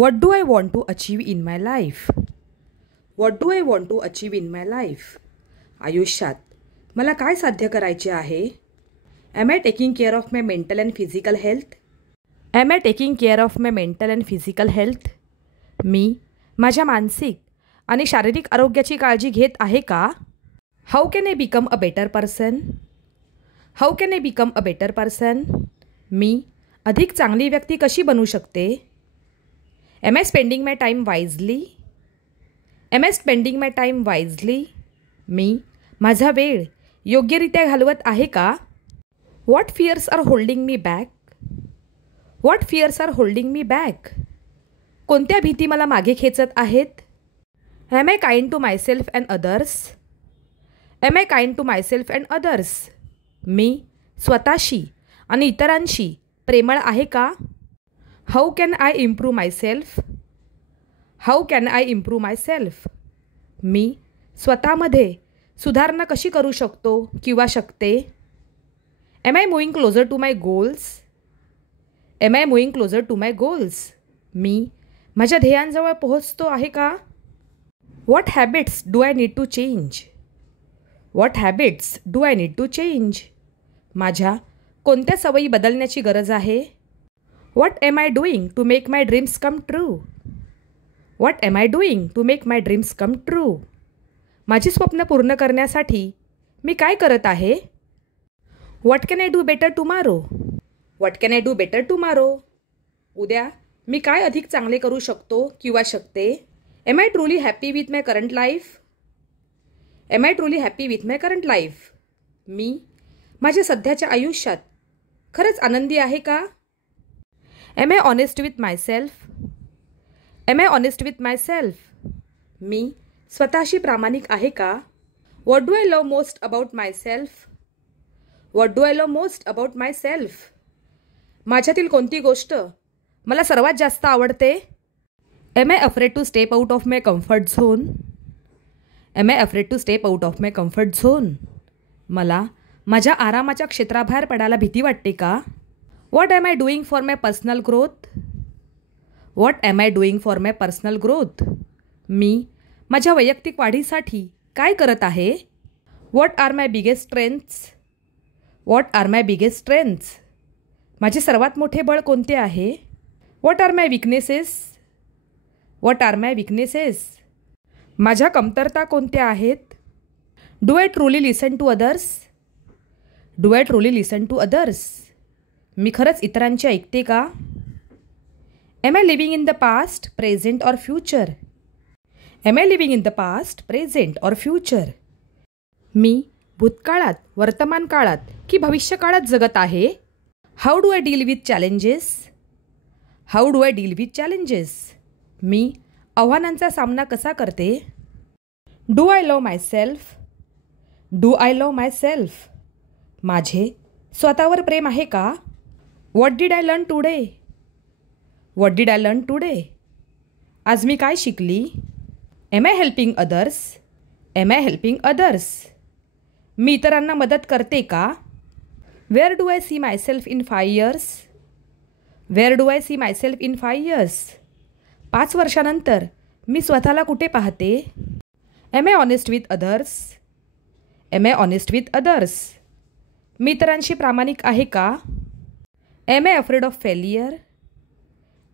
What do I want to achieve in my life? What do I want to achieve in my life? आयुष्यात मला काय साध्य करायचे आहे? Am I taking care of my mental and physical health? Am I taking care of my mental and physical health? मी माझ्या मानसिक आणि शारीरिक आरोग्याची काळजी घेत आहे का? How can I become a better person? How can I become a better person? मी अधिक चांगली व्यक्ती कशी बनू शकते? Am I spending my time wisely? Am I spending my time wisely? मी माझा वेळ योग्यरित्या घालवत आहे का? What fears are holding me back? What fears are holding me back? कोणत्या भीती मला मागे खेचत आहेत? Am I kind to myself and others? Am I kind to myself and others? मी स्वतःशी आणि इतरांशी प्रेमळ आहे का? How can I improve myself? How can I improve myself? मी स्वतःमध्ये सुधारणा कशी करू शकतो किंवा शकते? Am I moving closer to my goals? Am I moving closer to my goals? मी माझ्या ध्येयांजवळ पोहोचतो आहे का? What habits do I need to change? What habits do I need to change? माझ्या कोणत्या सवयी बदलण्याची गरज आहे? What am I doing to make my dreams come true? What am I doing to make my dreams come true? माझी स्वप्न पूर्ण करण्यासाठी मी काय करत आहे? What can I do better tomorrow? What can I do better tomorrow? उद्या मी काय अधिक चांगले करू शकतो किंवा शकते? Am I truly happy with my current life? Am I truly happy with my current life? मी माझ्या सध्याच्या आयुष्यात खरंच आनंदी आहे का? Am I honest with myself? Am I honest with myself? मी स्वतःशी प्रामाणिक आहे का? What do I love most about myself? What do I love most about myself? माझ्यातील कोणती गोष्ट मला सर्वात जास्त आवडते? Am I afraid to step out of my comfort zone? Am I afraid to step out of my comfort zone? मला माझ्या आरामाच्या क्षेत्राबाहेर पडायला भीती वाटते का? What am I doing for my personal growth? What am I doing for my personal growth? मी माझ्या वैयक्तिक वाढीसाठी काय करत आहे? What are my biggest strengths? What are my biggest strengths? माझे सर्वात मोठे बळ कोणते आहे? What are my weaknesses? What are my weaknesses? माझ्या कमतरता कोणत्या आहेत? Do I truly listen to others? Do I truly listen to others? मी खरंच इतरांचे ऐकते का? Am I living in the past, present or future? Am I living in the past, present or future? मी भूतकाळात, वर्तमान काळात की भविष्यकाळात जगत आहे? How do I deal with challenges? How do I deal with challenges? मी आव्हानांचा सामना कसा करते? Do I love myself? Do I love myself? माझे स्वतःवर प्रेम आहे का? What did I learn today? What did I learn today? आज मी काय शिकली? Am I helping others? Am I helping others? मी इतरांना मदत करते का? Where do I see myself in 5 years? Where do I see myself in 5 years? 5 वर्षानंतर मी स्वतःला कुठे पाहते? Am I honest with others? Am I honest with others? मी इतरांशी प्रामाणिक आहे का? Am I afraid of failure?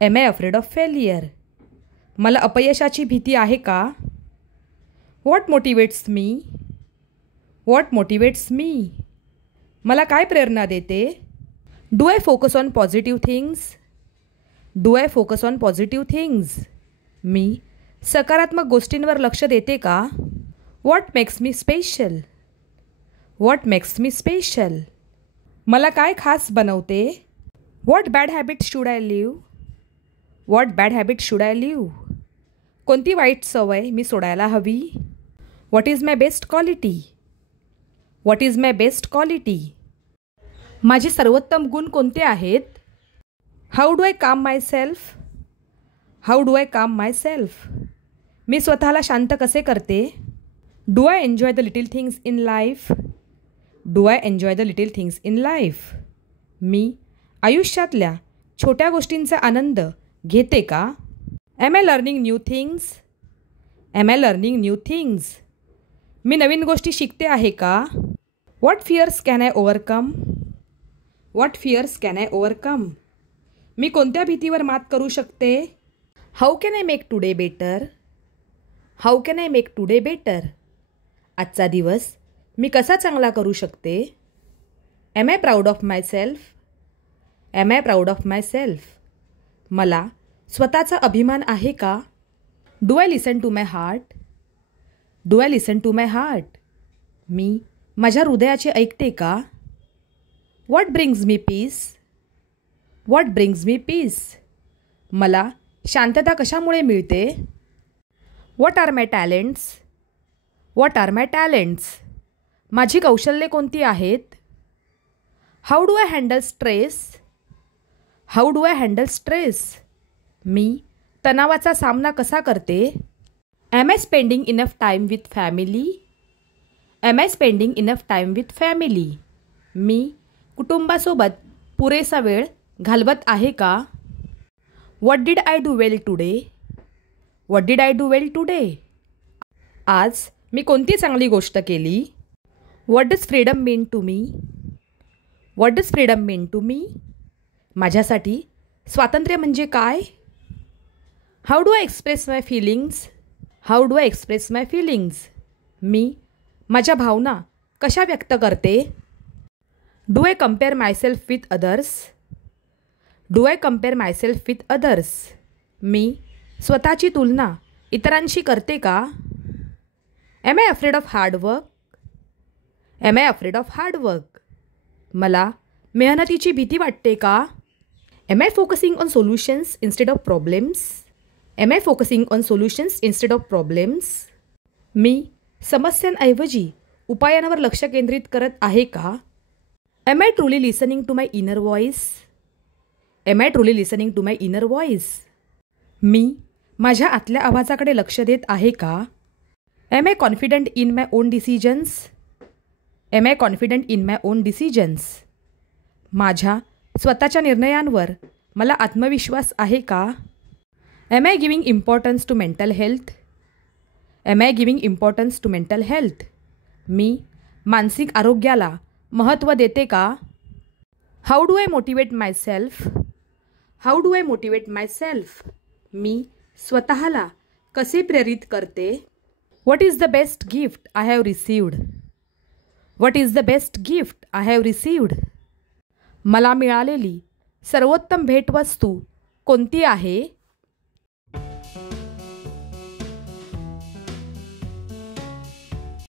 Am I afraid of failure? मला अपयशाची भीती आहे का? What motivates me? What motivates me? मला काय प्रेरणा देते? Do I focus on positive things? Do I focus on positive things? मी सकारात्मक गोष्टींवर लक्ष देते का? What makes me special? What makes me special? मला काय खास बनवते? What bad habits should I leave? What bad habits should I leave? कोणती वाईट सवय मी सोडायला हवी? What is my best quality? What is my best quality? माझे सर्वोत्तम गुण कोणते आहेत? How do I calm myself? How do I calm myself? मी स्वतःला शांत कसे करते? Do I enjoy the little things in life? Do I enjoy the little things in life? मी आयुष्यातल्या छोट्या गोष्टींचा आनंद घेते का? Am I learning new things? Am I learning new things? मी नवीन गोष्टी शिकते आहे का? What fears can I overcome? What fears can I overcome? मी कोणत्या भीतीवर मात करू शकते? How can I make today better? How can I make today better? आजचा दिवस मी कसा चांगला करू शकते? Am I proud of myself? Am I proud of myself? मला स्वतःचा अभिमान आहे का? Do I listen to my heart? Do I listen to my heart? मी माझ्या हृदयाचे ऐकते का? What brings me peace? What brings me peace? मला शांतता कशामुळे मिळते? What are my talents? What are my talents? माझी कौशल्ये कोणती आहेत? How do I handle stress? How do I handle stress? मी तणावाचा सामना कसा करते? Am I spending enough time with family? Am I spending enough time with family? मी कुटुंबासोबत पुरेसा वेळ घालवत आहे का? What did I do well today? What did I do well today? आज मी कोणती चांगली गोष्ट केली? What does freedom mean to me? What does freedom mean to me? माझ्यासाठी स्वातंत्र्य म्हणजे काय? How do I express my feelings? How do I express my feelings? मी माझ्या भावना कशा व्यक्त करते? Do I compare myself with others? Do I compare myself with others? मी स्वतःची तुलना इतरांशी करते का? Am I afraid of hard work? Am I afraid of hard work? मला मेहनतीची भीती वाटते का? Am I focusing on solutions instead of problems? Am I focusing on solutions instead of problems? मी समस्यांऐवजी उपायांवर लक्ष केंद्रित करत आहे का? Am I truly listening to my inner voice? Am I truly listening to my inner voice? मी माझ्या आतल्या आवाजाकडे लक्ष देत आहे का? Am I confident in my own decisions? Am I confident in my own decisions? माझ्या स्वतःच्या निर्णयांवर मला आत्मविश्वास आहे का? Am I giving importance to mental health? Am I giving importance to mental health? मी मानसिक आरोग्याला महत्त्व देते का? How do I motivate myself? How do I motivate myself? मी स्वतःला कसे प्रेरित करते? What is the best gift I have received? What is the best gift I have received? मला मिळालेली सर्वोत्तम भेटवस्तू कोणती आहे?